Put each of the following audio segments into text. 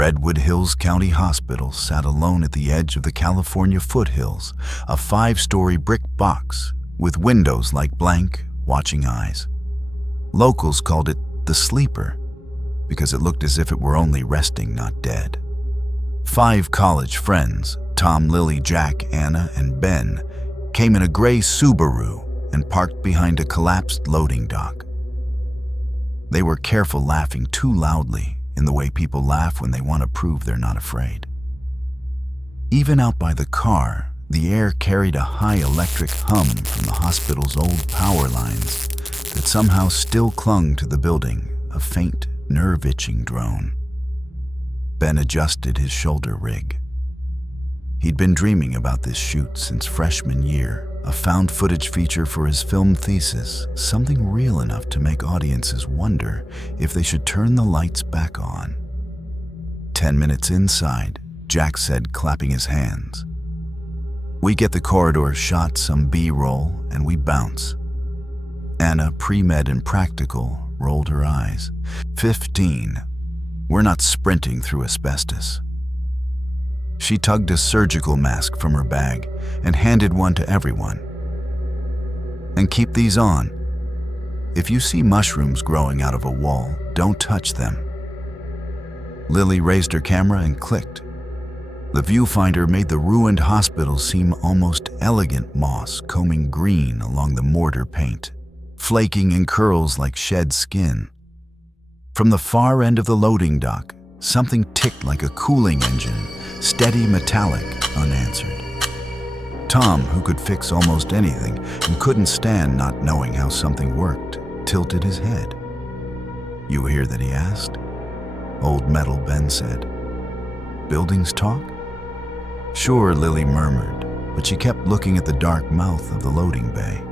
Redwood Hills County Hospital sat alone at the edge of the California foothills, a 5-story brick box with windows like blank, watching eyes. Locals called it the Sleeper because it looked as if it were only resting, not dead. 5 college friends, Tom, Lily, Jack, Anna, and Ben, came in a gray Subaru and parked behind a collapsed loading dock. They were careful laughing too loudly, in the way people laugh when they want to prove they're not afraid. Even out by the car, the air carried a high electric hum from the hospital's old power lines that somehow still clung to the building, a faint, nerve-itching drone. Ben adjusted his shoulder rig. He'd been dreaming about this shoot since freshman year, a found footage feature for his film thesis, something real enough to make audiences wonder if they should turn the lights back on. 10 minutes inside, Jack said, clapping his hands. We get the corridor shot, some B-roll, and we bounce. Anna, pre-med and practical, rolled her eyes. 15. We're not sprinting through asbestos. She tugged a surgical mask from her bag and handed one to everyone. And keep these on. If you see mushrooms growing out of a wall, don't touch them. Lily raised her camera and clicked. The viewfinder made the ruined hospital seem almost elegant moss combing green along the mortar paint, flaking in curls like shed skin. From the far end of the loading dock, something ticked like a cooling engine, steady metallic, unanswered. Tom, who could fix almost anything and couldn't stand not knowing how something worked, tilted his head. You hear that, he asked. Old Metal Ben said. Buildings talk? Sure, Lily murmured, but she kept looking at the dark mouth of the loading bay.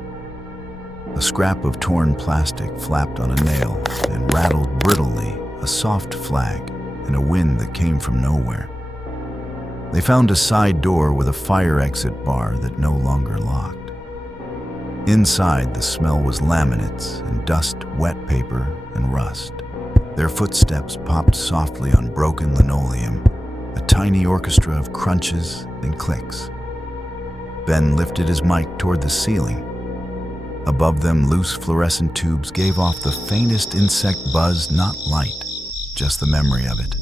A scrap of torn plastic flapped on a nail and rattled brittly, a soft flag in a wind that came from nowhere. They found a side door with a fire exit bar that no longer locked. Inside, the smell was laminates and dust, wet paper, and rust. Their footsteps popped softly on broken linoleum, a tiny orchestra of crunches and clicks. Ben lifted his mic toward the ceiling. Above them, loose fluorescent tubes gave off the faintest insect buzz, not light, just the memory of it.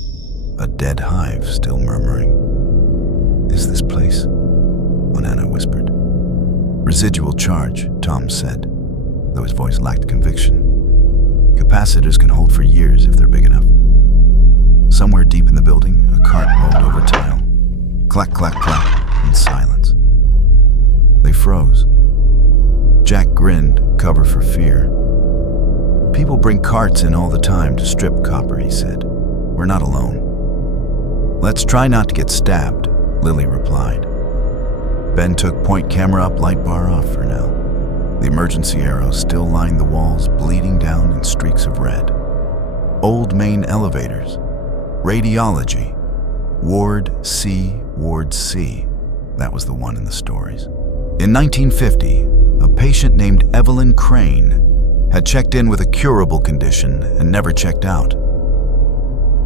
A dead hive still murmuring. Is this place? Anna whispered. Residual charge, Tom said, though his voice lacked conviction. Capacitors can hold for years if they're big enough. Somewhere deep in the building, a cart rolled over tile. Clack, clack, clack, in silence. They froze. Jack grinned, cover for fear. People bring carts in all the time to strip copper, he said. We're not alone. Let's try not to get stabbed, Lily replied. Ben took point camera up, light bar off for now. The emergency arrows still lined the walls, bleeding down in streaks of red. Old main elevators. Radiology. Ward C, Ward C. That was the one in the stories. In 1950, a patient named Evelyn Crane had checked in with a curable condition and never checked out.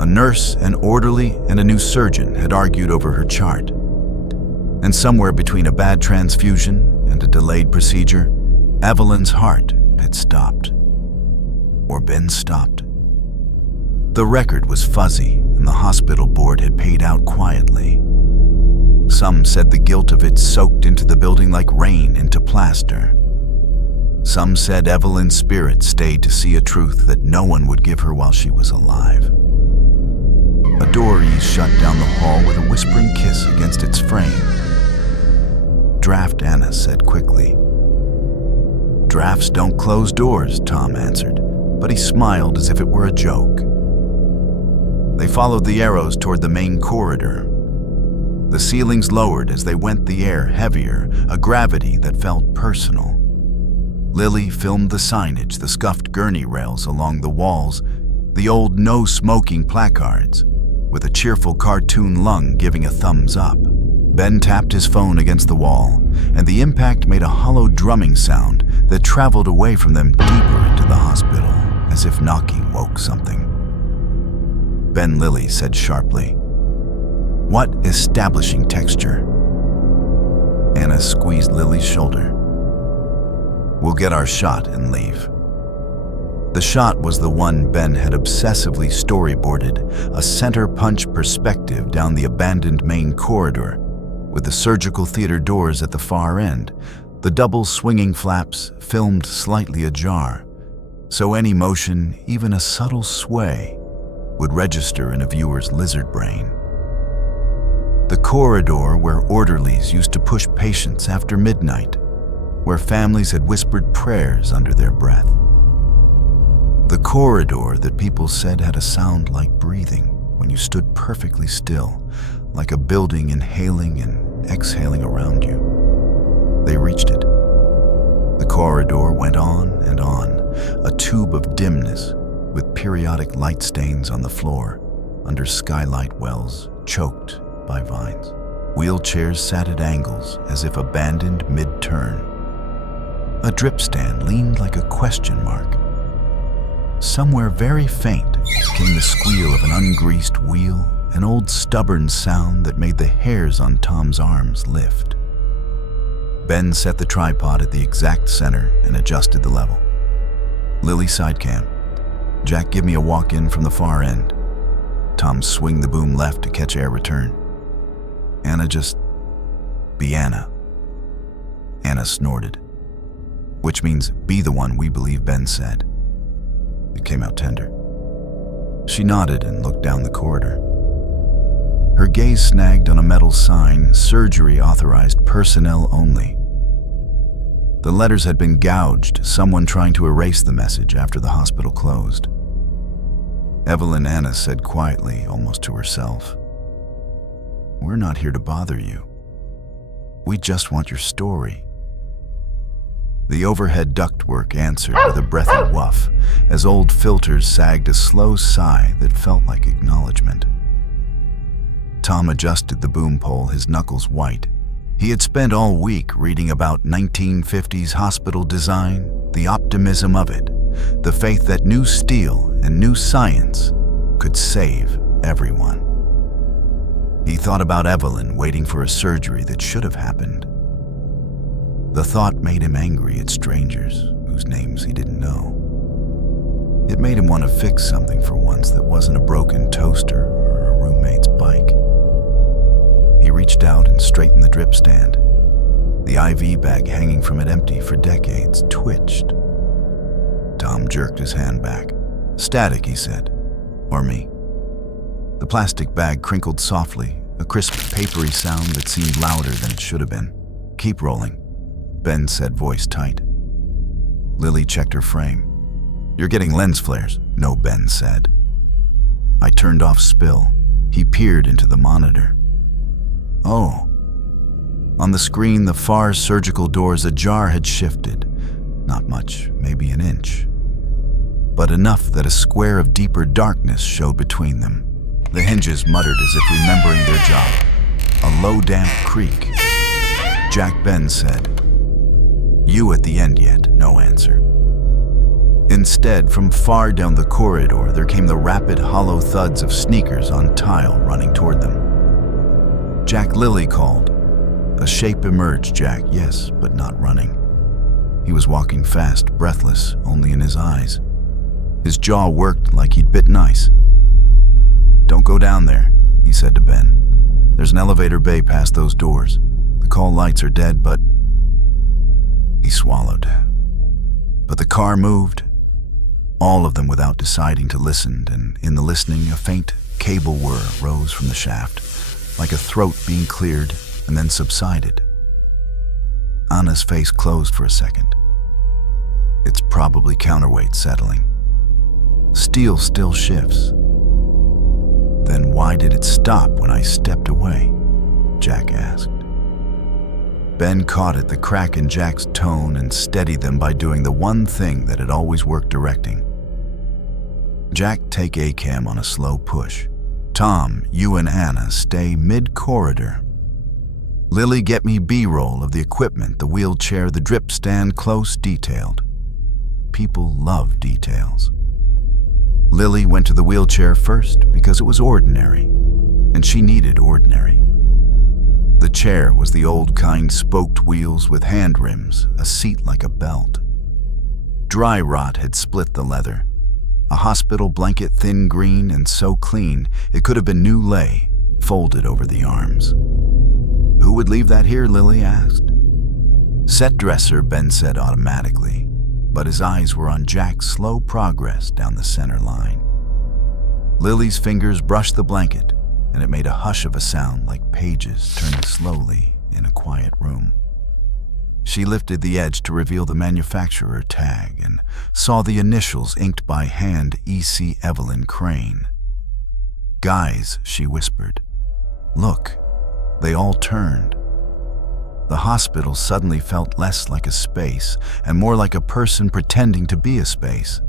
A nurse, an orderly, and a new surgeon had argued over her chart. And somewhere between a bad transfusion and a delayed procedure, Evelyn's heart had stopped. Or been stopped. The record was fuzzy, and the hospital board had paid out quietly. Some said the guilt of it soaked into the building like rain into plaster. Some said Evelyn's spirit stayed to see a truth that no one would give her while she was alive. A door eased shut down the hall with a whispering kiss against its frame. Draft, Anna said quickly. Drafts don't close doors, Tom answered, but he smiled as if it were a joke. They followed the arrows toward the main corridor. The ceilings lowered as they went, the air heavier, a gravity that felt personal. Lily filmed the signage, the scuffed gurney rails along the walls, the old no smoking placards, with a cheerful cartoon lung giving a thumbs up. Ben tapped his phone against the wall, and the impact made a hollow drumming sound that traveled away from them deeper into the hospital, as if knocking woke something. Ben Lilly said sharply. What establishing texture? Anna squeezed Lily's shoulder. We'll get our shot and leave. The shot was the one Ben had obsessively storyboarded, a center punch perspective down the abandoned main corridor, with the surgical theater doors at the far end, the double swinging flaps filmed slightly ajar, so any motion, even a subtle sway, would register in a viewer's lizard brain. The corridor where orderlies used to push patients after midnight, where families had whispered prayers under their breath. The corridor that people said had a sound like breathing when you stood perfectly still, like a building inhaling and exhaling around you. They reached it. The corridor went on, a tube of dimness with periodic light stains on the floor, under skylight wells choked by vines. Wheelchairs sat at angles as if abandoned mid-turn. A drip stand leaned like a question mark. Somewhere very faint came the squeal of an ungreased wheel, an old stubborn sound that made the hairs on Tom's arms lift. Ben set the tripod at the exact center and adjusted the level. Lily sidecam. Jack, give me a walk-in from the far end. Tom, swing the boom left to catch air return. Anna, just be Anna. Anna snorted. Which means be the one we believe Ben said. It came out tender. She nodded and looked down the corridor. Her gaze snagged on a metal sign, surgery authorized, personnel only. The letters had been gouged, someone trying to erase the message after the hospital closed. Evelyn Anna said quietly, almost to herself, We're not here to bother you. We just want your story. The overhead ductwork answered with a breathy woof as old filters sagged a slow sigh that felt like acknowledgement. Tom adjusted the boom pole, his knuckles white. He had spent all week reading about 1950s hospital design, the optimism of it, the faith that new steel and new science could save everyone. He thought about Evelyn waiting for a surgery that should have happened. The thought made him angry at strangers whose names he didn't know. It made him want to fix something for once that wasn't a broken toaster or a roommate's bike. He reached out and straightened the drip stand. The IV bag hanging from it empty for decades twitched. Tom jerked his hand back. Static, he said. Or me. The plastic bag crinkled softly, a crisp, papery sound that seemed louder than it should have been. Keep rolling, Ben said, voice tight. Lily checked her frame. You're getting lens flares, no, Ben said. I turned off spill. He peered into the monitor. Oh. On the screen, the far surgical doors ajar had shifted. Not much, maybe an inch. But enough that a square of deeper darkness showed between them. The hinges muttered as if remembering their job. A low, damp creak. Jack, Ben said. You at the end yet? No answer. Instead, from far down the corridor, there came the rapid, hollow thuds of sneakers on tile running toward them. Jack, Lily called. A shape emerged, Jack, yes, but not running. He was walking fast, breathless, only in his eyes. His jaw worked like he'd bitten ice. Don't go down there, he said to Ben. There's an elevator bay past those doors. The call lights are dead, but... He swallowed. But the car moved. All of them without deciding to listen, and in the listening, a faint cable whir rose from the shaft, like a throat being cleared and then subsided. Anna's face closed for a second. It's probably counterweight settling. Steel still shifts. Then why did it stop when I stepped away? Jack asked. Ben caught at the crack in Jack's tone and steadied them by doing the one thing that had always worked directing. Jack, take A-cam on a slow push. Tom, you and Anna stay mid-corridor. Lily, get me B-roll of the equipment, the wheelchair, the drip stand, close, detailed. People love details. Lily went to the wheelchair first because it was ordinary, and she needed ordinary. The chair was the old kind spoked wheels with hand rims, a seat like a belt. Dry rot had split the leather. A hospital blanket thin green and so clean it could have been new lay, folded over the arms. Who would leave that here, Lily asked. Set dresser, Ben said automatically, but his eyes were on Jack's slow progress down the center line. Lily's fingers brushed the blanket, and it made a hush of a sound like pages turning slowly in a quiet room. She lifted the edge to reveal the manufacturer tag and saw the initials inked by hand, E.C. Evelyn Crane. Guys, she whispered. Look, they all turned. The hospital suddenly felt less like a space and more like a person pretending to be a space.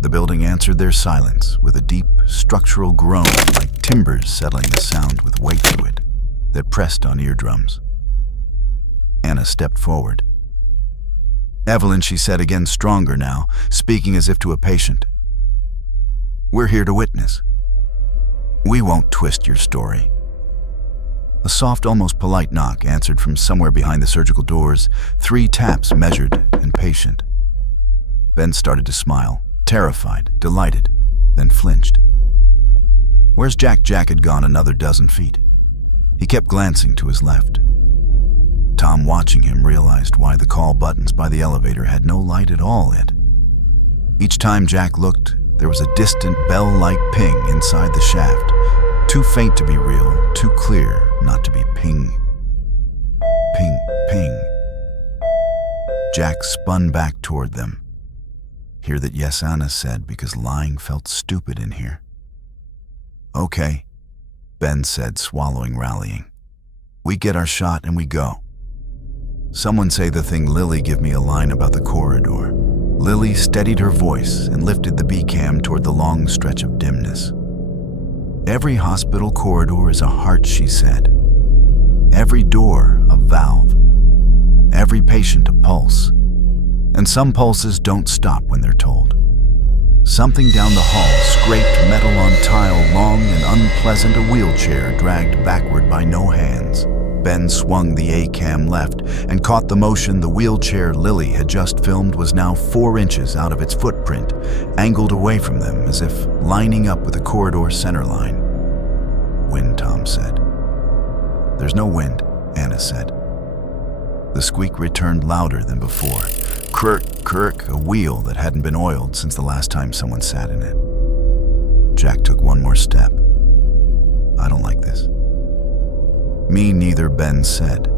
The building answered their silence with a deep, structural groan like timbers settling the sound with weight to it that pressed on eardrums. Anna stepped forward. Evelyn, she said again, stronger now, speaking as if to a patient. We're here to witness. We won't twist your story. A soft, almost polite knock answered from somewhere behind the surgical doors, 3 taps measured and patient. Ben started to smile, terrified, delighted, then flinched. Where's Jack? Jack had gone another dozen feet. He kept glancing to his left. Tom, watching him, realized why the call buttons by the elevator had no light at all lit. Each time Jack looked, there was a distant bell-like ping inside the shaft, too faint to be real, too clear not to be ping. Ping, ping. Jack spun back toward them. Hear that? Yes, Anna said, because lying felt stupid in here. Okay, Ben said, swallowing, rallying. We get our shot and we go. Someone say the thing Lily give me a line about the corridor. Lily steadied her voice and lifted the B-cam toward the long stretch of dimness. Every hospital corridor is a heart, she said. Every door a valve. Every patient a pulse. And some pulses don't stop when they're told. Something down the hall scraped metal on tile, long and unpleasant, a wheelchair dragged backward by no hands. Ben swung the A-cam left and caught the motion. The wheelchair Lily had just filmed was now 4 inches out of its footprint, angled away from them as if lining up with the corridor center line. Wind, Tom said. There's no wind, Anna said. The squeak returned louder than before. Kirk, kirk, a wheel that hadn't been oiled since the last time someone sat in it. Jack took one more step. I don't like this. Me neither, Ben said.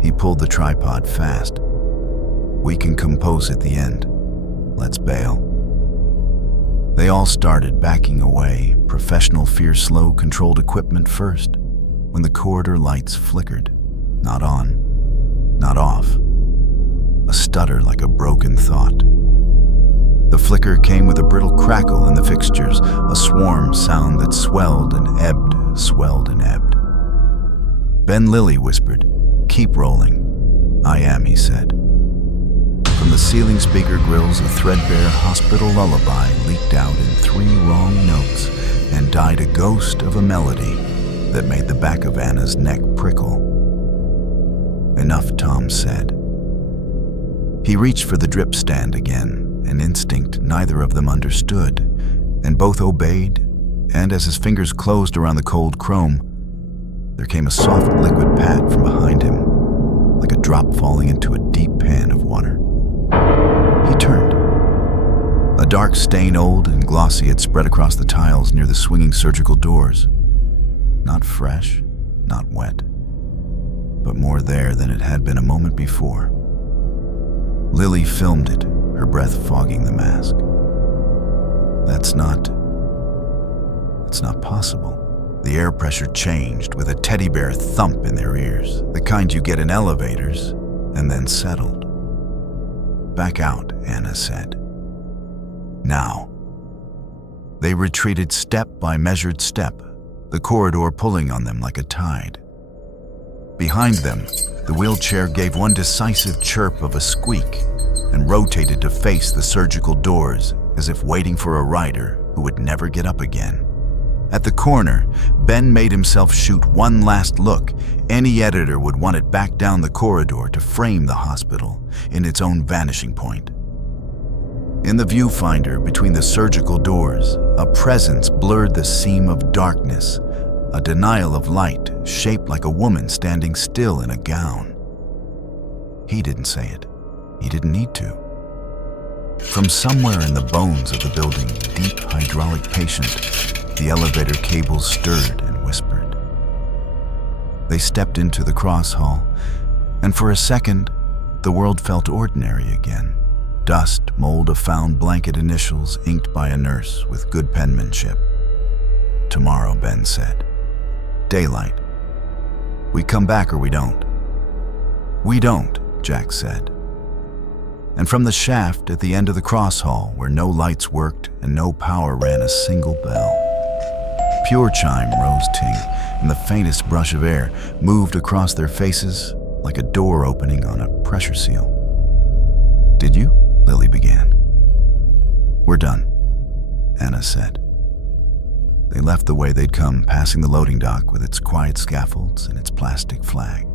He pulled the tripod fast. We can compose at the end. Let's bail. They all started backing away, professional fear slow, controlled equipment first, when the corridor lights flickered. Not on, not off. A stutter like a broken thought. The flicker came with a brittle crackle in the fixtures, a swarm sound that swelled and ebbed, swelled and ebbed. Ben, Lily whispered, keep rolling. I am, he said. From the ceiling speaker grills, a threadbare hospital lullaby leaked out in 3 wrong notes and died a ghost of a melody that made the back of Anna's neck prickle. Enough, Tom said. He reached for the drip stand again, an instinct neither of them understood, and both obeyed, and as his fingers closed around the cold chrome, there came a soft liquid pat from behind him, like a drop falling into a deep pan of water. He turned. A dark stain, old and glossy, had spread across the tiles near the swinging surgical doors. Not fresh, not wet, but more there than it had been a moment before. Lily filmed it, her breath fogging the mask. That's not possible. The air pressure changed with a teddy bear thump in their ears, the kind you get in elevators, and then settled. Back out, Anna said. Now. They retreated step by measured step, the corridor pulling on them like a tide. Behind them, the wheelchair gave one decisive chirp of a squeak and rotated to face the surgical doors as if waiting for a rider who would never get up again. At the corner, Ben made himself shoot one last look. Any editor would want it back down the corridor to frame the hospital in its own vanishing point. In the viewfinder between the surgical doors, a presence blurred the seam of darkness, a denial of light shaped like a woman standing still in a gown. He didn't say it. He didn't need to. From somewhere in the bones of the building, deep hydraulic patient, the elevator cables stirred and whispered. They stepped into the cross hall, and for a second, the world felt ordinary again. Dust, mold of found blanket initials inked by a nurse with good penmanship. Tomorrow, Ben said. Daylight. We come back or we don't. We don't, Jack said. And from the shaft at the end of the cross hall, where no lights worked and no power ran a single bell, pure chime rose ting, and the faintest brush of air moved across their faces like a door opening on a pressure seal. Did you? Lily began. We're done, Anna said. They left the way they'd come, passing the loading dock with its quiet scaffolds and its plastic flag.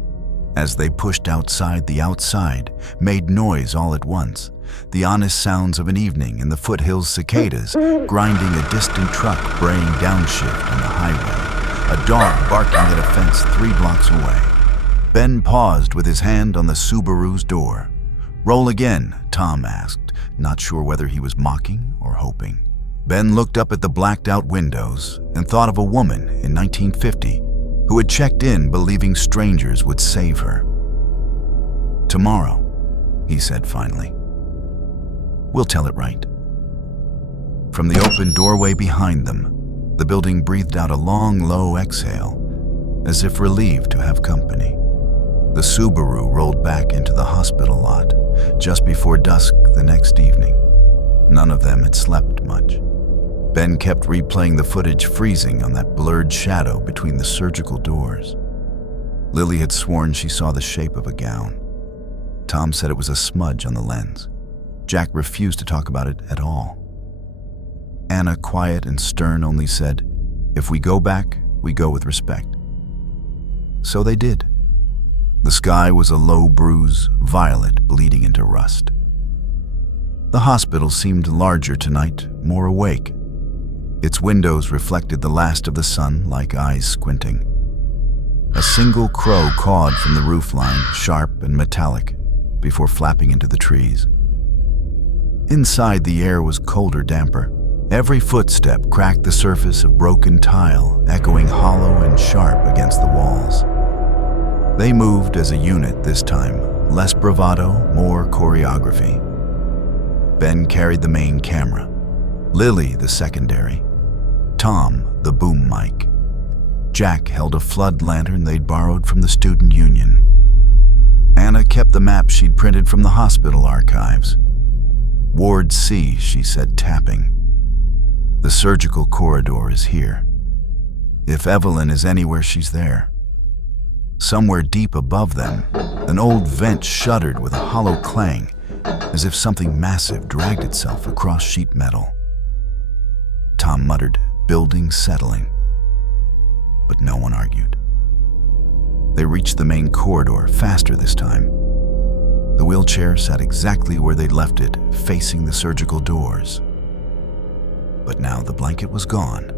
As they pushed outside, the outside made noise all at once, the honest sounds of an evening in the foothills, cicadas grinding a distant truck braying downshift on the highway, a dog barking at a fence 3 blocks away. Ben paused with his hand on the Subaru's door. Roll again, Tom asked, not sure whether he was mocking or hoping. Ben looked up at the blacked-out windows and thought of a woman in 1950 who had checked in believing strangers would save her. Tomorrow, he said finally. We'll tell it right. From the open doorway behind them, the building breathed out a long, low exhale, as if relieved to have company. The Subaru rolled back into the hospital lot just before dusk the next evening. None of them had slept much. Ben kept replaying the footage, freezing on that blurred shadow between the surgical doors. Lily had sworn she saw the shape of a gown. Tom said it was a smudge on the lens. Jack refused to talk about it at all. Anna, quiet and stern, only said, if we go back, we go with respect. So they did. The sky was a low bruise, violet bleeding into rust. The hospital seemed larger tonight, more awake. Its windows reflected the last of the sun like eyes squinting. A single crow cawed from the roofline, sharp and metallic, before flapping into the trees. Inside, the air was colder, damper. Every footstep cracked the surface of broken tile, echoing hollow and sharp against the walls. They moved as a unit this time, less bravado, more choreography. Ben carried the main camera, Lily the secondary, Tom the boom mic. Jack held a flood lantern they'd borrowed from the student union. Anna kept the map she'd printed from the hospital archives. Ward C, she said, tapping. The surgical corridor is here. If Evelyn is anywhere, she's there. Somewhere deep above them, an old vent shuddered with a hollow clang, as if something massive dragged itself across sheet metal. Tom muttered, building settling. But no one argued. They reached the main corridor, faster this time. The wheelchair sat exactly where they'd left it, facing the surgical doors. But now the blanket was gone.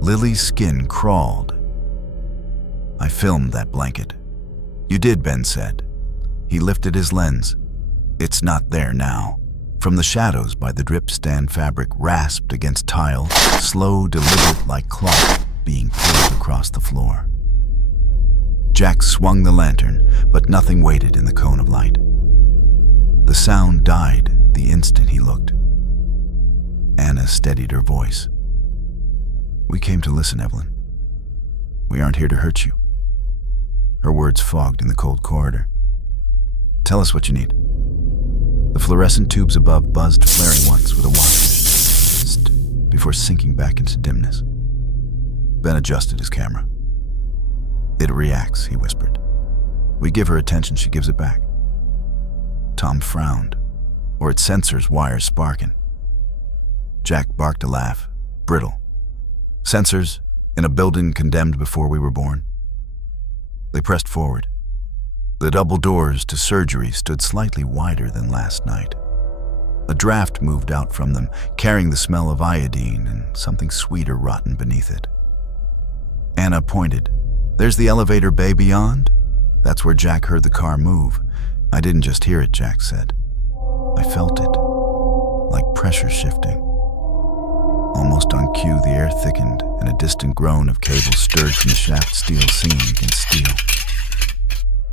Lily's skin crawled. I filmed that blanket. You did, Ben said. He lifted his lens. It's not there now. From the shadows by the drip stand, fabric rasped against tile, slow, deliberate like cloth being pulled across the floor. Jack swung the lantern, but nothing waited in the cone of light. The sound died the instant he looked. Anna steadied her voice. We came to listen, Evelyn. We aren't here to hurt you. Her words fogged in the cold corridor. Tell us what you need. The fluorescent tubes above buzzed, flaring once with a whine, before sinking back into dimness. Ben adjusted his camera. It reacts, he whispered. We give her attention, she gives it back. Tom frowned, or its sensors wires sparking. Jack barked a laugh, brittle. Sensors in a building condemned before we were born. They pressed forward. The double doors to surgery stood slightly wider than last night. A draft moved out from them, carrying the smell of iodine and something sweeter rotten beneath it. Anna pointed. "There's the elevator bay beyond." That's where Jack heard the car move. "I didn't just hear it," Jack said. "I felt it, like pressure shifting." Almost on cue, the air thickened, and a distant groan of cables stirred from the shaft steel, singing against steel.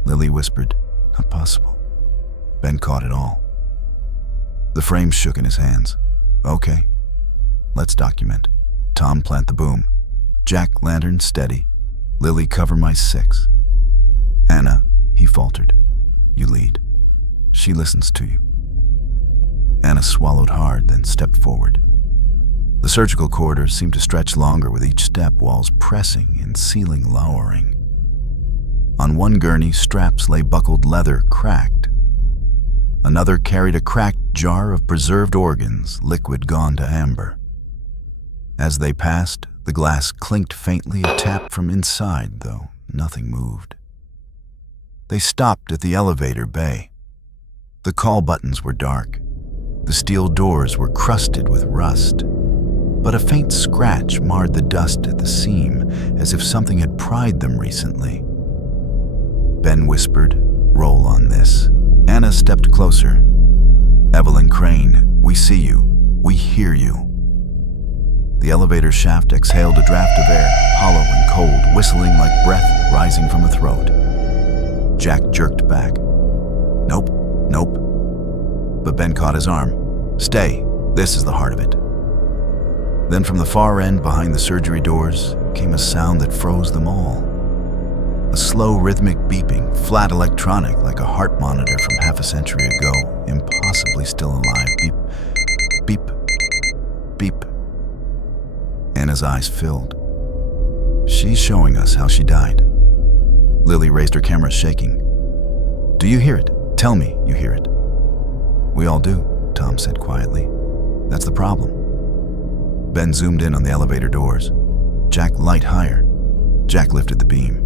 Lily whispered, "Not possible." Ben caught it all. The frame shook in his hands. "Okay, let's document." Tom, plant the boom. Jack, lantern steady. Lily, cover my 6. "Anna," he faltered, "you lead. She listens to you." Anna swallowed hard, then stepped forward. The surgical corridor seemed to stretch longer with each step, walls pressing and ceiling lowering. On one gurney, straps lay buckled leather, cracked. Another carried a cracked jar of preserved organs, liquid gone to amber. As they passed, the glass clinked faintly, a tap from inside, though nothing moved. They stopped at the elevator bay. The call buttons were dark. The steel doors were crusted with rust. But a faint scratch marred the dust at the seam, as if something had pried them recently. Ben whispered, "Roll on this." Anna stepped closer. "Evelyn Crane, we see you. We hear you." The elevator shaft exhaled a draft of air, hollow and cold, whistling like breath rising from a throat. Jack jerked back. "Nope, nope." But Ben caught his arm. "Stay, this is the heart of it." Then from the far end behind the surgery doors came a sound that froze them all. A slow rhythmic beeping, flat electronic like a heart monitor from half a century ago, impossibly still alive. Beep, beep, beep. Anna's eyes filled. "She's showing us how she died." Lily raised her camera, shaking. "Do you hear it? Tell me you hear it." "We all do," Tom said quietly. "That's the problem." Ben zoomed in on the elevator doors. "Jack, light higher." Jack lifted the beam.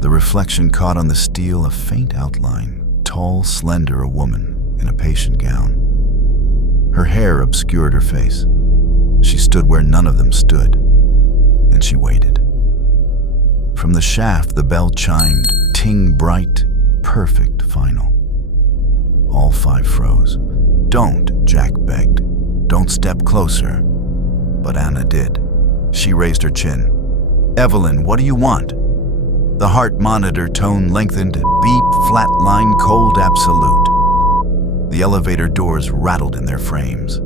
The reflection caught on the steel a faint outline, tall, slender, a woman in a patient gown. Her hair obscured her face. She stood where none of them stood, and she waited. From the shaft, the bell chimed, ting bright, perfect final. All 5 froze. "Don't," Jack begged. "Don't step closer." But Anna did. She raised her chin. "Evelyn, what do you want?" The heart monitor tone lengthened, beep, flat line, cold absolute. The elevator doors rattled in their frames.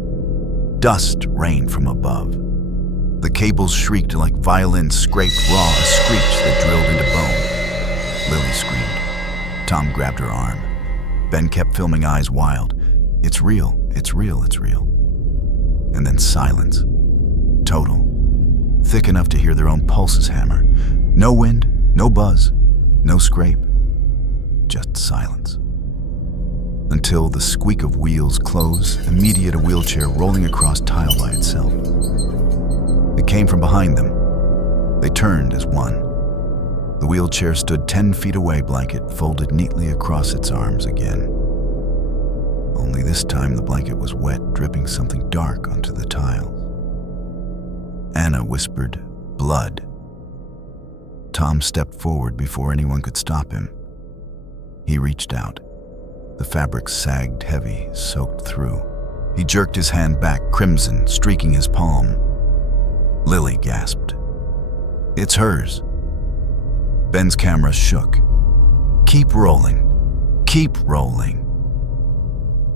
Dust rained from above. The cables shrieked like violins scraped raw, a screech that drilled into bone. Lily screamed. Tom grabbed her arm. Ben kept filming, eyes wild. "It's real, it's real, it's real." And then silence. Total. Thick enough to hear their own pulses hammer. No wind, no buzz, no scrape. Just silence. Until the squeak of wheels close, immediate, a wheelchair rolling across tile by itself. It came from behind them. They turned as one. The wheelchair stood 10 feet away, blanket folded neatly across its arms again. Only this time the blanket was wet, dripping something dark onto the tiles. Anna whispered, "Blood." Tom stepped forward before anyone could stop him. He reached out. The fabric sagged heavy, soaked through. He jerked his hand back, crimson streaking his palm. Lily gasped. "It's hers." Ben's camera shook. "Keep rolling. Keep rolling."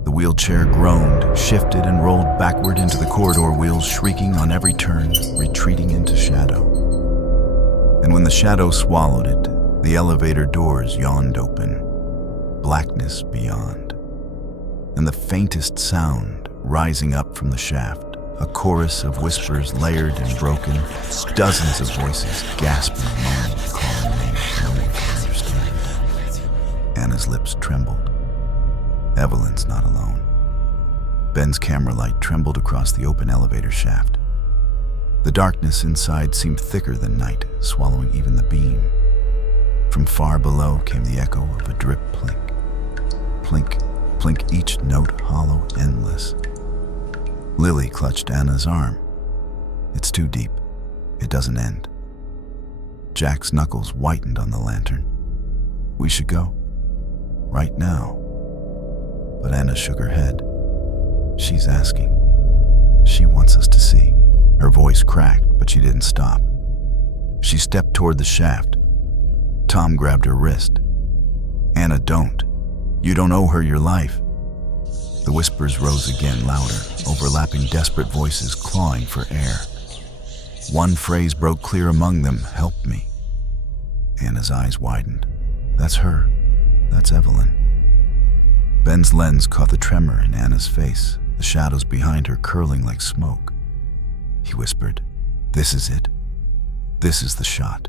The wheelchair groaned, shifted, and rolled backward into the corridor, wheels shrieking on every turn, retreating into shadow. And when the shadow swallowed it, the elevator doors yawned open, blackness beyond. And the faintest sound rising up from the shaft, a chorus of whispers layered and broken, dozens of voices gasping, moaning, calling names no one could understand. Anna's lips trembled. Evelyn's not alone. Ben's camera light trembled across the open elevator shaft. The darkness inside seemed thicker than night, swallowing even the beam. From far below came the echo of a drip plink. Plink, plink, each note hollow, endless. Lily clutched Anna's arm. It's too deep. It doesn't end. Jack's knuckles whitened on the lantern. We should go. Right now. But Anna shook her head. She's asking. She wants us to see. Her voice cracked, but she didn't stop. She stepped toward the shaft. Tom grabbed her wrist. Anna, don't. You don't owe her your life. The whispers rose again, louder, overlapping desperate voices clawing for air. One phrase broke clear among them, help me. Anna's eyes widened. That's her. That's Evelyn. Ben's lens caught the tremor in Anna's face, the shadows behind her curling like smoke. He whispered, this is it. This is the shot.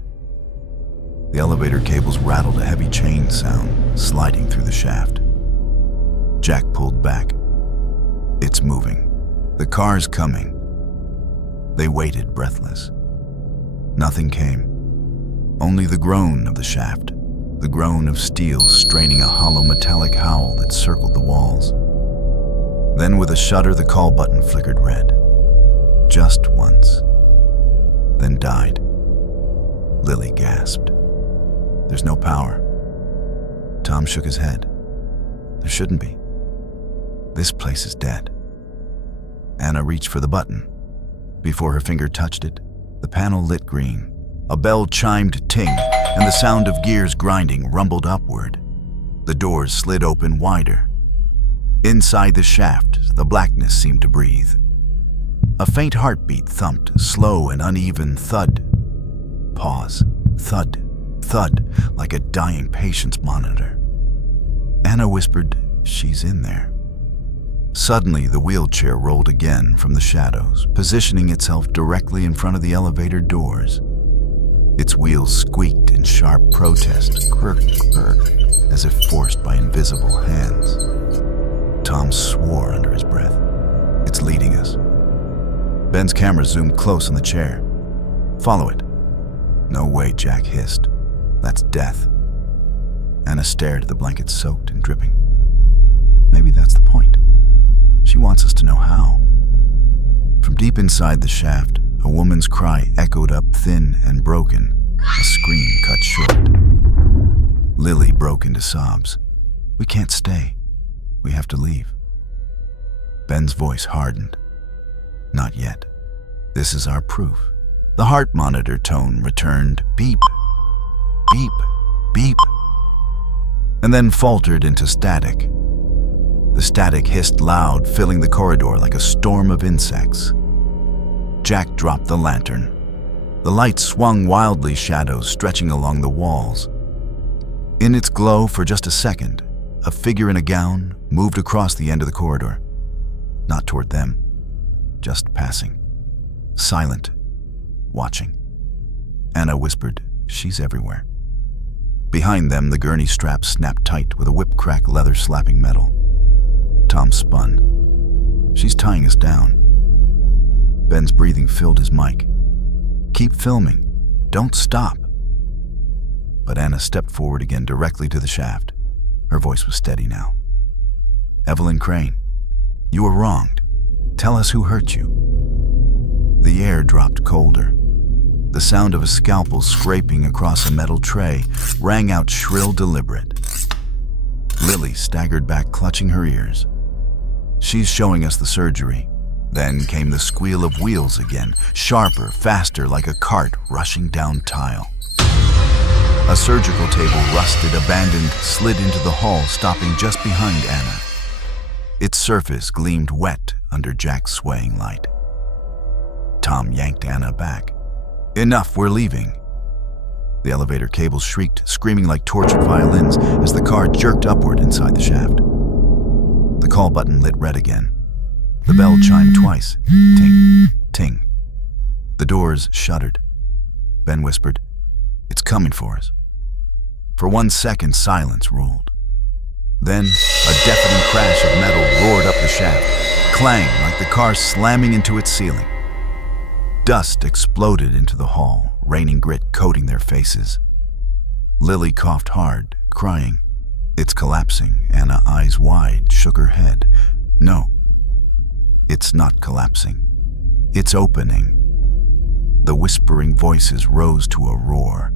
The elevator cables rattled, a heavy chain sound, sliding through the shaft. Jack pulled back. It's moving. The car's coming. They waited, breathless. Nothing came. Only the groan of the shaft, the groan of steel straining a hollow metallic howl that circled the walls. Then with a shudder, the call button flickered red. Just once. Then died. Lily gasped. There's no power. Tom shook his head. There shouldn't be. This place is dead. Anna reached for the button. Before her finger touched it, the panel lit green. A bell chimed ting, and the sound of gears grinding rumbled upward. The doors slid open wider. Inside the shaft, the blackness seemed to breathe. A faint heartbeat thumped, slow and uneven thud. Pause. Thud. Thud, like a dying patient's monitor. Anna whispered, she's in there. Suddenly, the wheelchair rolled again from the shadows, positioning itself directly in front of the elevator doors. Its wheels squeaked in sharp protest, quirk, quirk, as if forced by invisible hands. Tom swore under his breath. It's leading us. Ben's camera zoomed close on the chair. Follow it. No way, Jack hissed. That's death. Anna stared at the blanket soaked and dripping. Maybe that's the point. She wants us to know how. From deep inside the shaft, a woman's cry echoed up thin and broken, a scream cut short. Lily broke into sobs. We can't stay. We have to leave. Ben's voice hardened. Not yet. This is our proof. The heart monitor tone returned beep, beep, beep, and then faltered into static. The static hissed loud, filling the corridor like a storm of insects. Jack dropped the lantern. The light swung wildly, shadows stretching along the walls. In its glow for just a second, a figure in a gown moved across the end of the corridor. Not toward them, just passing. Silent, watching. Anna whispered, she's everywhere. Behind them, the gurney strap snapped tight with a whip-crack leather slapping metal. Tom spun. She's tying us down. Ben's breathing filled his mic. Keep filming. Don't stop. But Anna stepped forward again, directly to the shaft. Her voice was steady now. Evelyn Crane, you were wronged. Tell us who hurt you. The air dropped colder. The sound of a scalpel scraping across a metal tray rang out shrill, deliberate. Lily staggered back, clutching her ears. She's showing us the surgery. Then came the squeal of wheels again, sharper, faster, like a cart rushing down tile. A surgical table, rusted, abandoned, slid into the hall, stopping just behind Anna. Its surface gleamed wet under Jack's swaying light. Tom yanked Anna back. Enough, we're leaving. The elevator cables shrieked, screaming like tortured violins as the car jerked upward inside the shaft. The call button lit red again. The bell chimed twice. Ting, ting. The doors shuddered. Ben whispered, it's coming for us. For 1 second, silence ruled. Then, a deafening crash of metal roared up the shaft, clang like the car slamming into its ceiling. Dust exploded into the hall, raining grit coating their faces. Lily coughed hard, crying. "It's collapsing." Anna, eyes wide, shook her head. "No, it's not collapsing. It's opening." The whispering voices rose to a roar.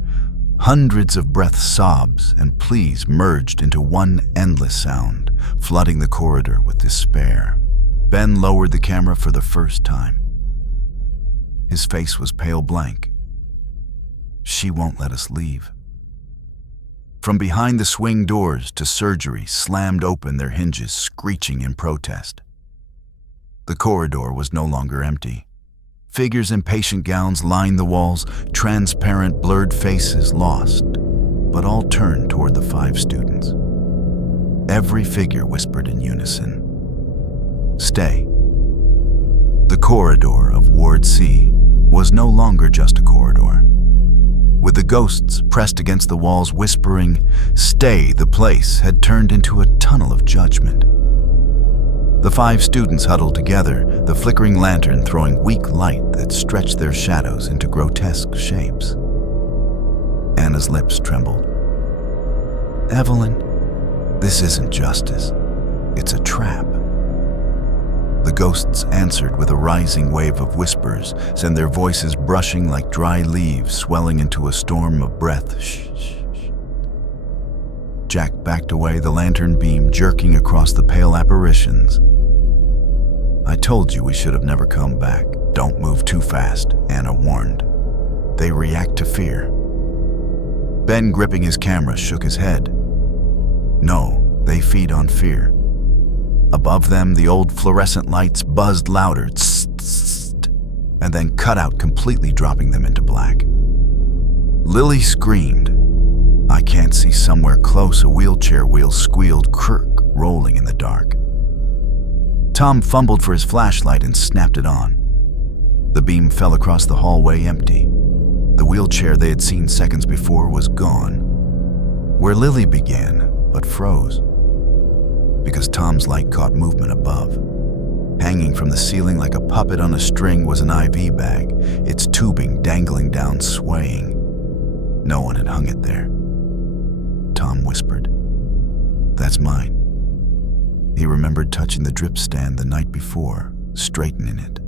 Hundreds of breath sobs and pleas merged into one endless sound, flooding the corridor with despair. Ben lowered the camera for the first time. His face was pale blank. "She won't let us leave." From behind the swing doors to surgery slammed open their hinges, screeching in protest. The corridor was no longer empty. Figures in patient gowns lined the walls, transparent, blurred faces lost, but all turned toward the 5 students. Every figure whispered in unison, "Stay." The corridor of Ward C was no longer just a corridor. With the ghosts pressed against the walls whispering, "Stay," the place had turned into a tunnel of judgment. The 5 students huddled together, the flickering lantern throwing weak light that stretched their shadows into grotesque shapes. Anna's lips trembled. "Evelyn, this isn't justice. It's a trap." The ghosts answered with a rising wave of whispers, send their voices brushing like dry leaves swelling into a storm of breath. "Shh, shh, shh." Jack backed away, the lantern beam jerking across the pale apparitions. "I told you we should have never come back. Don't move too fast," Anna warned. "They react to fear." Ben, gripping his camera, shook his head. "No, they feed on fear." Above them, the old fluorescent lights buzzed louder, tss, tss, and then cut out completely, dropping them into black. Lily screamed. "I can't see somewhere close." A wheelchair wheel squealed, crook, rolling in the dark. Tom fumbled for his flashlight and snapped it on. The beam fell across the hallway empty. The wheelchair they had seen seconds before was gone. Where Lily began, but froze. Because Tom's light caught movement above. Hanging from the ceiling like a puppet on a string was an IV bag, its tubing dangling down, swaying. No one had hung it there. Tom whispered, "That's mine." He remembered touching the drip stand the night before, straightening it.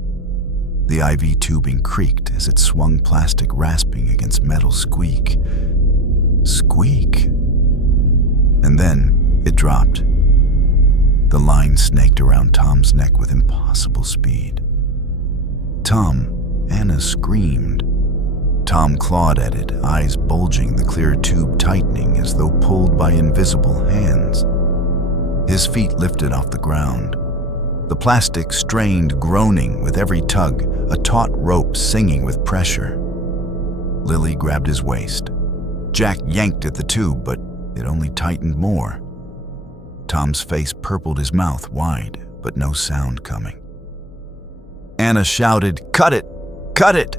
The IV tubing creaked as it swung, plastic rasping against metal, squeak. Squeak. And then it dropped. The line snaked around Tom's neck with impossible speed. "Tom," Anna screamed. Tom clawed at it, eyes bulging, the clear tube tightening as though pulled by invisible hands. His feet lifted off the ground. The plastic strained, groaning with every tug, a taut rope singing with pressure. Lily grabbed his waist. Jack yanked at the tube, but it only tightened more. Tom's face purpled, his mouth wide, but no sound coming. Anna shouted, "Cut it! Cut it!"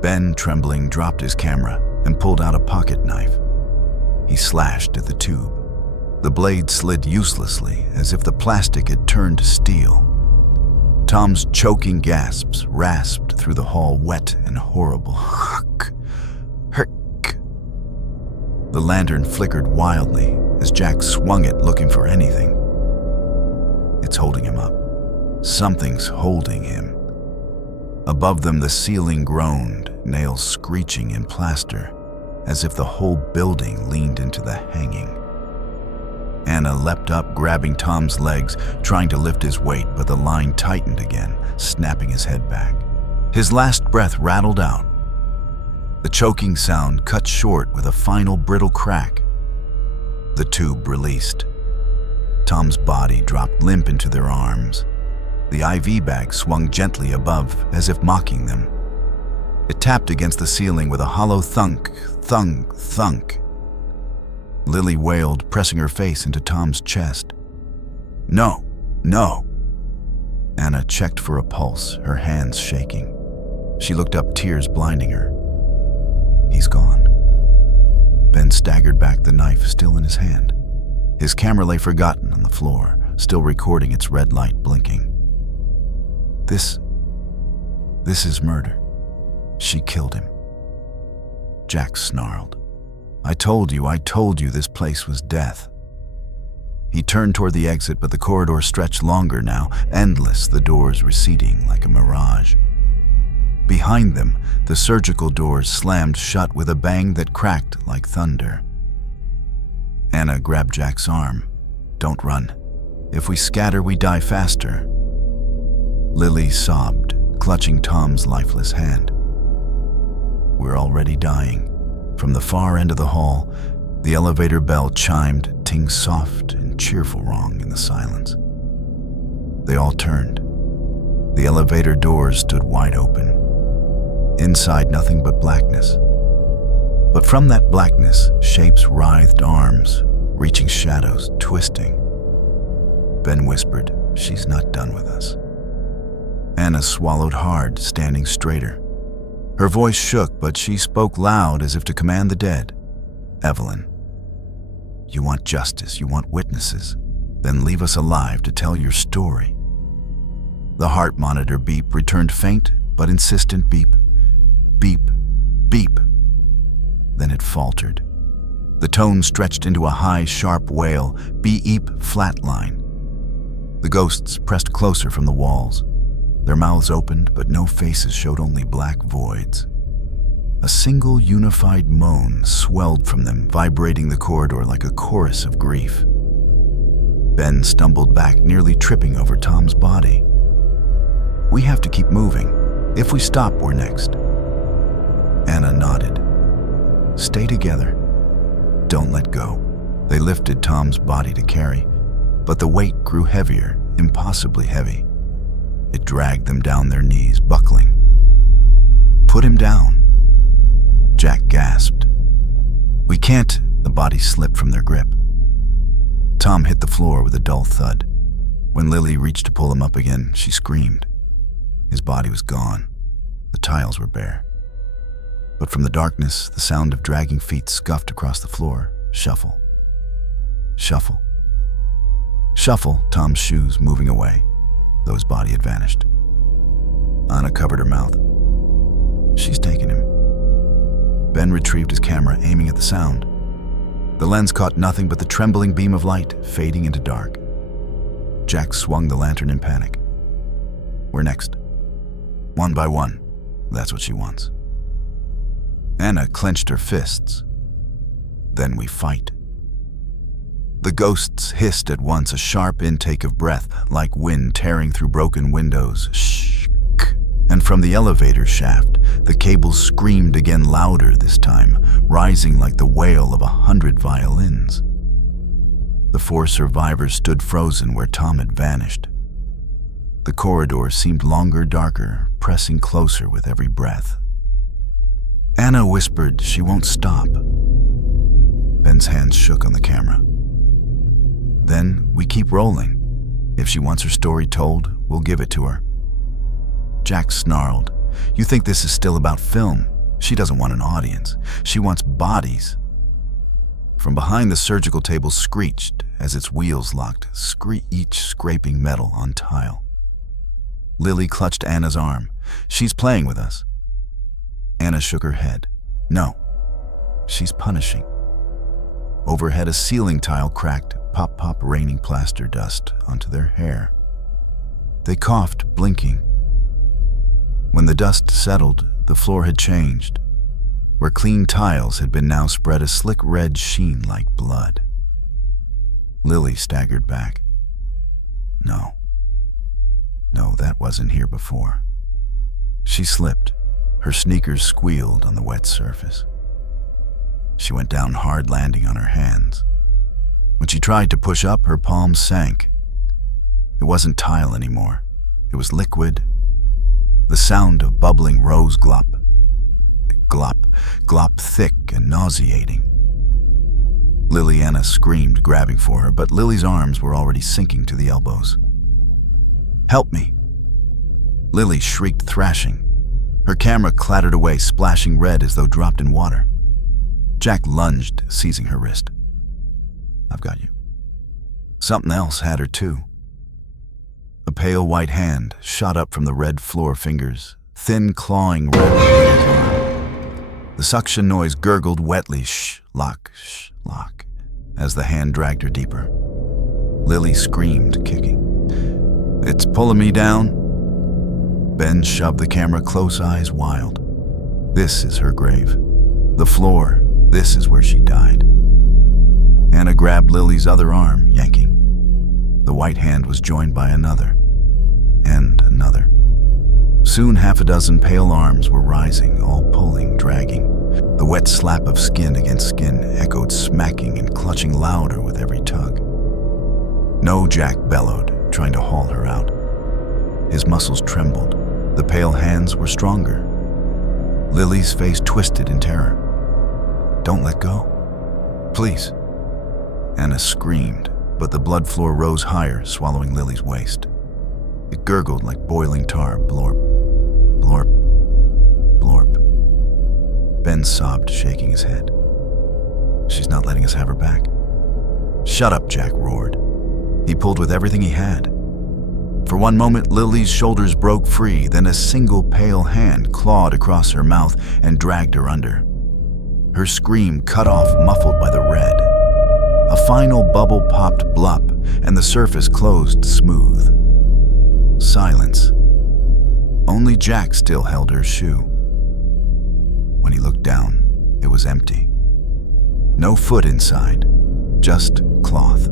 Ben, trembling, dropped his camera and pulled out a pocket knife. He slashed at the tube. The blade slid uselessly, as if the plastic had turned to steel. Tom's choking gasps rasped through the hall, wet and horrible. Huck! Herk! The lantern flickered wildly as Jack swung it, looking for anything. It's holding him up. Something's holding him. Above them, the ceiling groaned, nails screeching in plaster, as if the whole building leaned into the hanging. Anna leapt up, grabbing Tom's legs, trying to lift his weight, but the line tightened again, snapping his head back. His last breath rattled out. The choking sound cut short with a final brittle crack. The tube released. Tom's body dropped limp into their arms. The IV bag swung gently above, as if mocking them. It tapped against the ceiling with a hollow thunk, thunk, thunk. Lily wailed, pressing her face into Tom's chest. "No, no." Anna checked for a pulse, her hands shaking. She looked up, tears blinding her. He's gone. Ben staggered back, the knife still in his hand. His camera lay forgotten on the floor, still recording its red light blinking. This is murder. She killed him. Jack snarled. I told you this place was death. He turned toward the exit, but the corridor stretched longer now, endless, the doors receding like a mirage. Behind them, the surgical doors slammed shut with a bang that cracked like thunder. Anna grabbed Jack's arm. Don't run. If we scatter, we die faster. Lily sobbed, clutching Tom's lifeless hand. We're already dying. From the far end of the hall, the elevator bell chimed, ting soft and cheerful wrong in the silence. They all turned. The elevator doors stood wide open. Inside, nothing but blackness. But from that blackness, shapes writhed arms, reaching shadows, twisting. Ben whispered, "She's not done with us." Anna swallowed hard, standing straighter. Her voice shook, but she spoke loud as if to command the dead. "Evelyn, you want justice, you want witnesses. Then leave us alive to tell your story." The heart monitor beep returned, faint but insistent beep. Beep, beep. Then it faltered. The tone stretched into a high, sharp wail, beep, flatline. The ghosts pressed closer from the walls. Their mouths opened, but no faces showed, only black voids. A single unified moan swelled from them, vibrating the corridor like a chorus of grief. Ben stumbled back, nearly tripping over Tom's body. "We have to keep moving. If we stop, we're next." Anna nodded. "Stay together. Don't let go." They lifted Tom's body to carry, but the weight grew heavier, impossibly heavy. It dragged them down their knees, buckling. "Put him down." Jack gasped. "We can't." The body slipped from their grip. Tom hit the floor with a dull thud. When Lily reached to pull him up again, she screamed. His body was gone. The tiles were bare. But from the darkness, the sound of dragging feet scuffed across the floor. Shuffle. Shuffle. Shuffle, Tom's shoes moving away, though his body had vanished. Anna covered her mouth. "She's taken him." Ben retrieved his camera, aiming at the sound. The lens caught nothing but the trembling beam of light, fading into dark. Jack swung the lantern in panic. "We're next. One by one. That's what she wants." Anna clenched her fists. "Then we fight." The ghosts hissed at once, a sharp intake of breath, like wind tearing through broken windows. Shh. And from the elevator shaft, the cables screamed again, louder this time, rising like the wail of 100 violins. The 4 survivors stood frozen where Tom had vanished. The corridor seemed longer, darker, pressing closer with every breath. Anna whispered, "She won't stop." Ben's hands shook on the camera. "Then we keep rolling. If she wants her story told, we'll give it to her." Jack snarled, "You think this is still about film? She doesn't want an audience. She wants bodies." From behind, the surgical table screeched as its wheels locked, each scraping metal on tile. Lily clutched Anna's arm. "She's playing with us." Anna shook her head. "No, she's punishing." Overhead, a ceiling tile cracked, pop, raining plaster dust onto their hair. They coughed, blinking. When the dust settled, the floor had changed. Where clean tiles had been now spread a slick red sheen like blood. Lily staggered back. No, that wasn't here before. She slipped. Her sneakers squealed on the wet surface. She went down hard, landing on her hands. When she tried to push up, her palms sank. It wasn't tile anymore. It was liquid. The sound of bubbling rose glop. Glop, thick and nauseating. Liliana screamed, grabbing for her, but Lily's arms were already sinking to the elbows. "Help me!" Lily shrieked, thrashing. Her camera clattered away, splashing red as though dropped in water. Jack lunged, seizing her wrist. "I've got you. Something else had her too. A pale white hand shot up from the red floor fingers, thin clawing red on his arm. The suction noise gurgled wetly, shh-lock, as the hand dragged her deeper. Lily screamed, kicking. "It's pulling me down." Ben shoved the camera close, eyes wild. This is her grave. The floor, this is where she died. Anna grabbed Lily's other arm, yanking. The white hand was joined by another, and another. Soon 6 pale arms were rising, all pulling, dragging. The wet slap of skin against skin echoed, smacking and clutching louder with every tug. "No," Jack bellowed, trying to haul her out. His muscles trembled. The pale hands were stronger. Lily's face twisted in terror. "Don't let go. Please." Anna screamed, but the blood floor rose higher, swallowing Lily's waist. It gurgled like boiling tar, blorp, blorp, blorp. Ben sobbed, shaking his head. "She's not letting us have her back." "Shut up," Jack roared. He pulled with everything he had. For one moment, Lily's shoulders broke free, then a single pale hand clawed across her mouth and dragged her under. Her scream cut off, muffled by the red. A final bubble popped blup, and the surface closed smooth. Silence. Only Jack still held her shoe. When he looked down, it was empty. No foot inside, just cloth.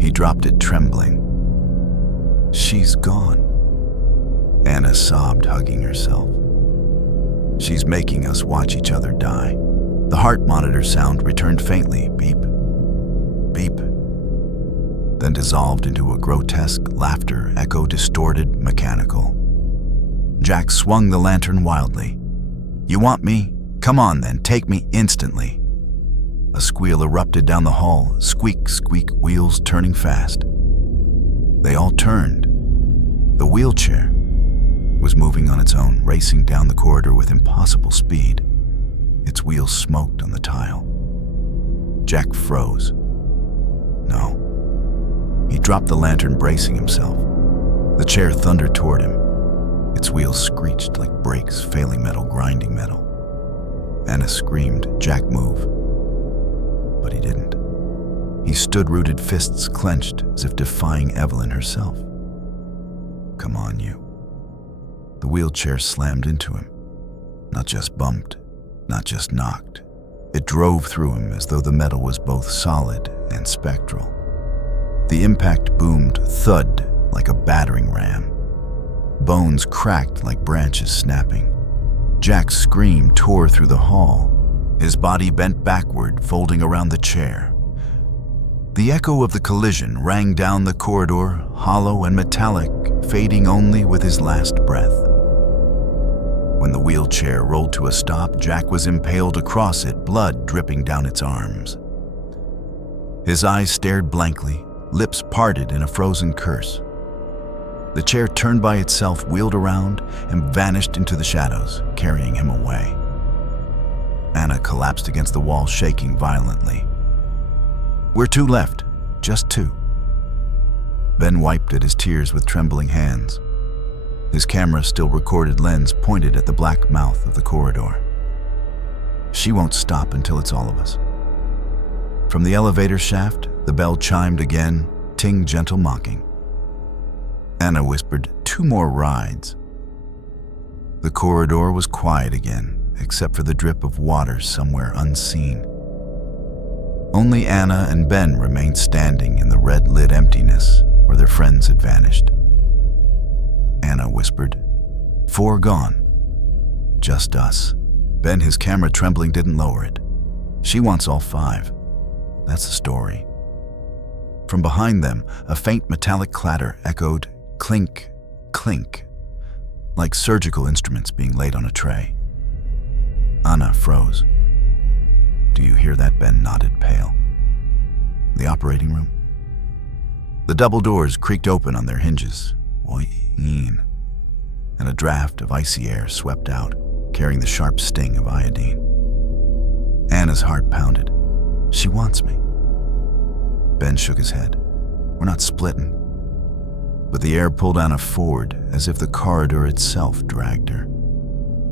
He dropped it, trembling. "She's gone." Anna sobbed, hugging herself. "She's making us watch each other die." The heart monitor sound returned faintly, beep, beep, then dissolved into a grotesque laughter, echo distorted, mechanical. Jack swung the lantern wildly. "You want me? Come on then, take me instantly." A squeal erupted down the hall, squeak, squeak, wheels turning fast. They all turned. The wheelchair was moving on its own, racing down the corridor with impossible speed. Its wheels smoked on the tile. Jack froze. No. He dropped the lantern, bracing himself. The chair thundered toward him. Its wheels screeched like brakes, failing metal, grinding metal. Anna screamed, "Jack, move." But he didn't. He stood rooted, fists clenched, as if defying Evelyn herself. "Come on, you." The wheelchair slammed into him. Not just bumped, not just knocked. It drove through him as though the metal was both solid and spectral. The impact boomed, thud, like a battering ram. Bones cracked like branches snapping. Jack's scream tore through the hall. His body bent backward, folding around the chair. The echo of the collision rang down the corridor, hollow and metallic, fading only with his last breath. When the wheelchair rolled to a stop, Jack was impaled across it, blood dripping down its arms. His eyes stared blankly, lips parted in a frozen curse. The chair turned by itself, wheeled around, and vanished into the shadows, carrying him away. Anna collapsed against the wall, shaking violently. "We're 2 left, just 2. Ben wiped at his tears with trembling hands. His camera still recorded lens pointed at the black mouth of the corridor. "She won't stop until it's all of us." From the elevator shaft, the bell chimed again, ting gentle mocking. Anna whispered, "2 more rides." The corridor was quiet again, except for the drip of water somewhere unseen. Only Anna and Ben remained standing in the red-lit emptiness where their friends had vanished. Anna whispered, "4 gone. Just us." Ben, his camera trembling, didn't lower it. "She wants all 5. That's the story." From behind them, a faint metallic clatter echoed, clink, clink, like surgical instruments being laid on a tray. Anna froze. "Do you hear that?" Ben nodded, pale. "The operating room?" The double doors creaked open on their hinges, and a draft of icy air swept out, carrying the sharp sting of iodine. Anna's heart pounded. "She wants me." Ben shook his head. We're not splitting. But the air pulled Anna forward as if the corridor itself dragged her.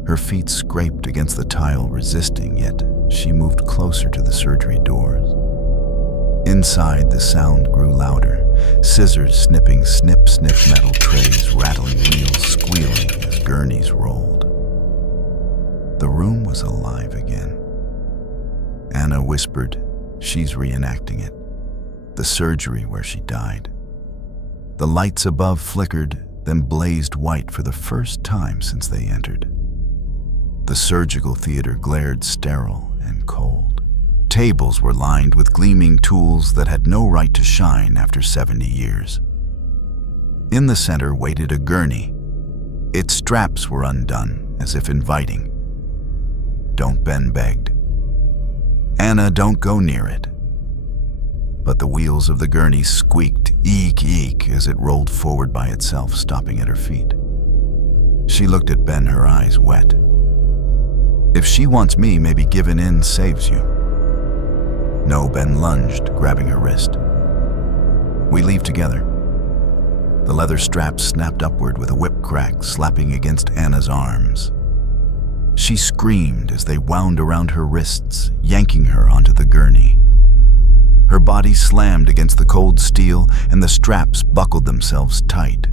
Her feet scraped against the tile, resisting, yet she moved closer to the surgery doors. Inside, the sound grew louder, scissors snipping snip-snip metal trays, rattling wheels squealing as gurneys rolled. The room was alive again. Anna whispered, "She's reenacting it. The surgery where she died." The lights above flickered, then blazed white for the first time since they entered. The surgical theater glared sterile and cold. Tables were lined with gleaming tools that had no right to shine after 70 years. In the center waited a gurney. Its straps were undone, as if inviting. "Don't," Ben begged. "Anna, don't go near it." But the wheels of the gurney squeaked, eek, eek, as it rolled forward by itself, stopping at her feet. She looked at Ben, her eyes wet. "If she wants me, maybe giving in saves you." "No," Ben lunged, grabbing her wrist. "We leave together." The leather straps snapped upward with a whip crack, slapping against Anna's arms. She screamed as they wound around her wrists, yanking her onto the gurney. Her body slammed against the cold steel, and the straps buckled themselves tight.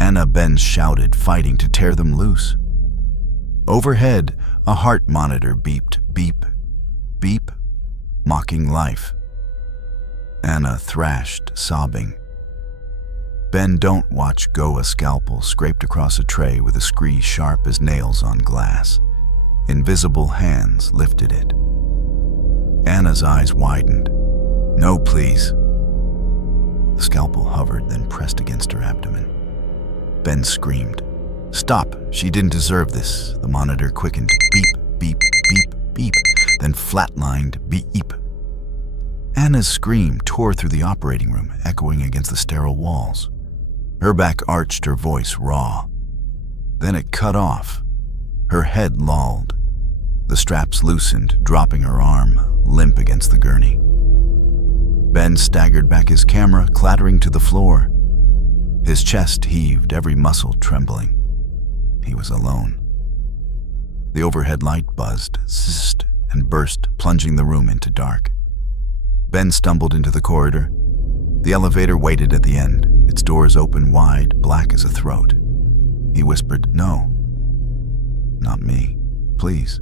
Anna, Ben shouted, fighting to tear them loose. Overhead, a heart monitor beeped, beep, beep, mocking life. Anna thrashed, sobbing. "Ben, don't watch go." A scalpel scraped across a tray with a scree sharp as nails on glass. Invisible hands lifted it. Anna's eyes widened. "No, please." The scalpel hovered, then pressed against her abdomen. Ben screamed. "Stop, she didn't deserve this." The monitor quickened. Beep, beep, beep, beep, then flatlined, beep. Anna's scream tore through the operating room, echoing against the sterile walls. Her back arched, her voice raw. Then it cut off. Her head lolled. The straps loosened, dropping her arm, limp against the gurney. Ben staggered back, his camera clattering to the floor. His chest heaved, every muscle trembling. He was alone. The overhead light buzzed, zzzed, and burst, plunging the room into dark. Ben stumbled into the corridor. The elevator waited at the end, its doors open wide, black as a throat. He whispered, "No, not me, please."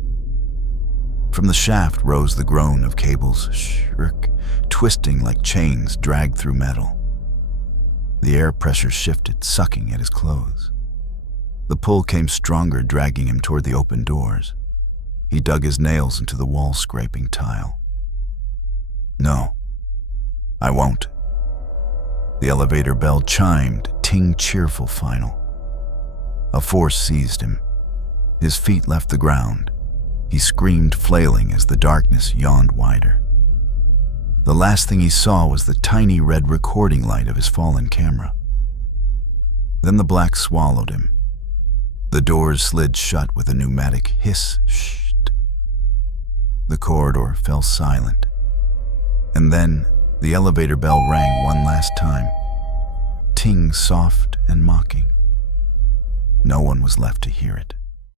From the shaft rose the groan of cables, shriek, twisting like chains dragged through metal. The air pressure shifted, sucking at his clothes. The pull came stronger, dragging him toward the open doors. He dug his nails into the wall-scraping tile. "No, I won't." The elevator bell chimed, ting cheerful final. A force seized him. His feet left the ground. He screamed, flailing as the darkness yawned wider. The last thing he saw was the tiny red recording light of his fallen camera. Then the black swallowed him. The doors slid shut with a pneumatic hiss. Shht. The corridor fell silent. And then the elevator bell rang one last time. Ting, soft and mocking. No one was left to hear it.